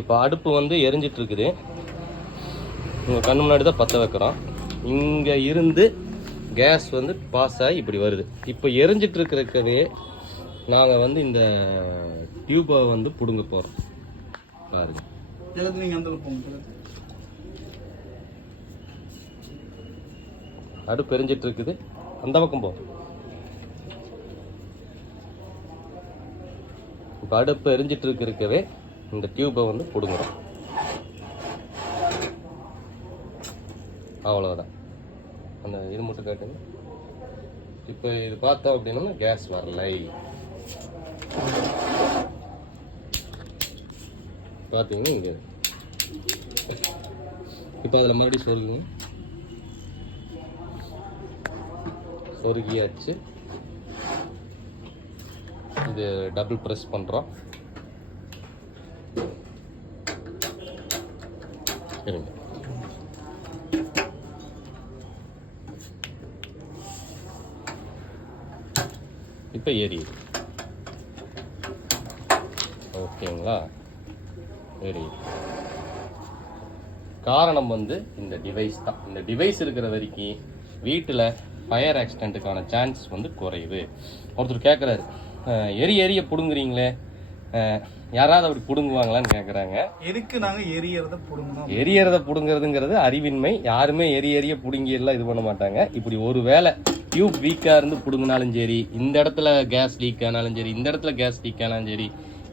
இப்போ அடுப்பு வந்து எரிஞ்சிட்டு இருக்குது. உங்கள் கண்ணு முன்னாடி தான் பற்ற வைக்கிறோம். இங்கே இருந்து கேஸ் வந்து பாஸ் ஆகி இப்படி வருது. இப்போ எரிஞ்சிட்டு இருக்கிறக்கவே நாங்கள் வந்து இந்த டியூப்பை வந்து பிடுங்க போகிறோம். பாருங்க, நீங்கள் அந்த போங்க. அடுப்பு எரிஞ்சிட்டு இருக்குது, அந்த பக்கம் போ. இப்போ அடுப்பு எரிஞ்சிட்டு இருக்கவே இந்த டியூப்பை வந்து பிடுங்குறோம். அவ்வளோதான். அந்த இது மட்டும் காட்டுங்க. இப்போ இது பார்த்தோம் அப்படின்னா கேஸ் வரலை. பார்த்தீங்கன்னா இங்கே இப்போ அதில் மறுபடியும் சொருகுங்க. சொருகியாச்சு. இது டபுள் ப்ரெஸ் பண்ணுறோம். சரிங்க. இப்போ எரியுது. ஓகேங்களா? எரியுது. காரணம் வந்து இந்த டிவைஸ் தான். இந்த டிவைஸ் இருக்கிற வரைக்கும் வீட்டில் ஃபயர் ஆக்சிடென்ட்டுக்கான சான்ஸ் வந்து குறையுது. ஒருத்தர் கேட்குறாரு, எரிய பிடுங்குறீங்களே, யாராவது அப்படி பிடுங்குவாங்களான்னு கேட்குறாங்க. எதுக்கு நாங்கள் எரியறத பிடுங்கிறதுங்கிறது அறிவின்மை. யாருமே எரிய பிடுங்கி எல்லாம் இது பண்ண மாட்டாங்க. இப்படி ஒரு வேளை டியூப் வீக்காக இருந்து பிடுங்கினாலும் சரி, இந்த இடத்துல கேஸ் லீக் ஆனாலும் சரி, இந்த இடத்துல கேஸ் லீக் ஆனாலும் சரி,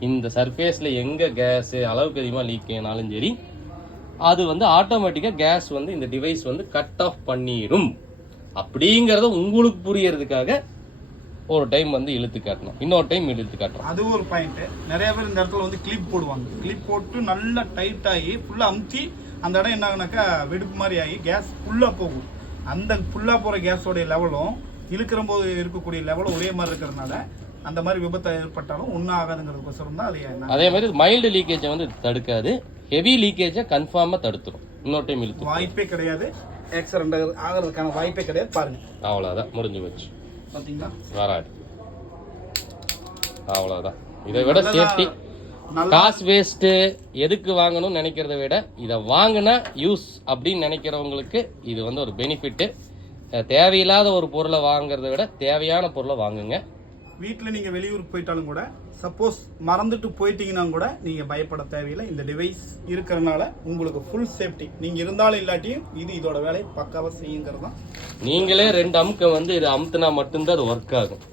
இந்த சர்ஃபேஸில் எங்கே கேஸு அளவுக்கு அதிகமாக லீக் ஆனாலும் சரி, அது வந்து ஆட்டோமேட்டிக்காக கேஸ் வந்து இந்த டிவைஸ் வந்து கட் ஆஃப் பண்ணிடும். அப்படிங்கிறத உங்களுக்கு புரியறதுக்காக ஒரு டைம் வந்து இழுத்து காட்டணும், இன்னொரு டைம் இழுத்து காட்டணும். அது ஒரு பாயிண்ட். நிறைய பேர் இந்த இடத்துல வந்து கிளிப் போடுவாங்க. கிளிப் போட்டு நல்லா டைட் ஆகி ஃபுல்லாக அமுத்தி அந்த இடம் என்ன ஆகுனாக்கா வெடிப்பு மாதிரி ஆகி கேஸ் ஃபுல்லாக போகும். அந்த ஃபுல்லாக போகிற கேஸோடைய லெவலும் இழுக்கிற போது இருக்கக்கூடிய லெவலும் ஒரே மாதிரி இருக்கிறதுனால அந்த மாதிரி விபத்து ஏற்பட்டாலும் ஒன்றும் ஆகாதுங்கிறதுக்கோசரம் தான் அது. அதே மாதிரி மைல்டு லீக்கேஜை வந்து தடுக்காது, ஹெவி லீக்கேஜை கன்ஃபார்மாக தடுத்துரும். இன்னொரு டைம் இழுத்து வாய்ப்பே கிடையாது, ஆக்சிடென்ட் ஆகிறதுக்கான வாய்ப்பே கிடையாது. பாருங்க, அவ்வளோதான், முடிஞ்சு போச்சு. பார்த்தீங்களா? வராது. அவ்வளோதான். இதை விட சேஃப்டி, காசு வேஸ்ட்டு எதுக்கு வாங்கணும்னு நினைக்கிறத விட இதை வாங்கினா யூஸ் அப்படின்னு நினைக்கிறவங்களுக்கு இது வந்து ஒரு பெனிஃபிட்டு. தேவையில்லாத ஒரு பொருளை வாங்குறத விட தேவையான பொருளை வாங்குங்க. வீட்டில் நீங்கள் வெளியூருக்கு போயிட்டாலும் கூட, சப்போஸ் மறந்துட்டு போயிட்டீங்கன்னா கூட நீங்கள் பயப்பட தேவையில்லை. இந்த டிவைஸ் இருக்கிறனால உங்களுக்கு ஃபுல் சேஃப்டி. நீங்கள் இருந்தாலும் இல்லாட்டியும் இதோட வேலையை பக்காவாக செய்யுங்கிறது தான். நீங்களே 2 அமுக்க வந்து இது அமுத்துனா மட்டும்தான் அது ஒர்க் ஆகும்.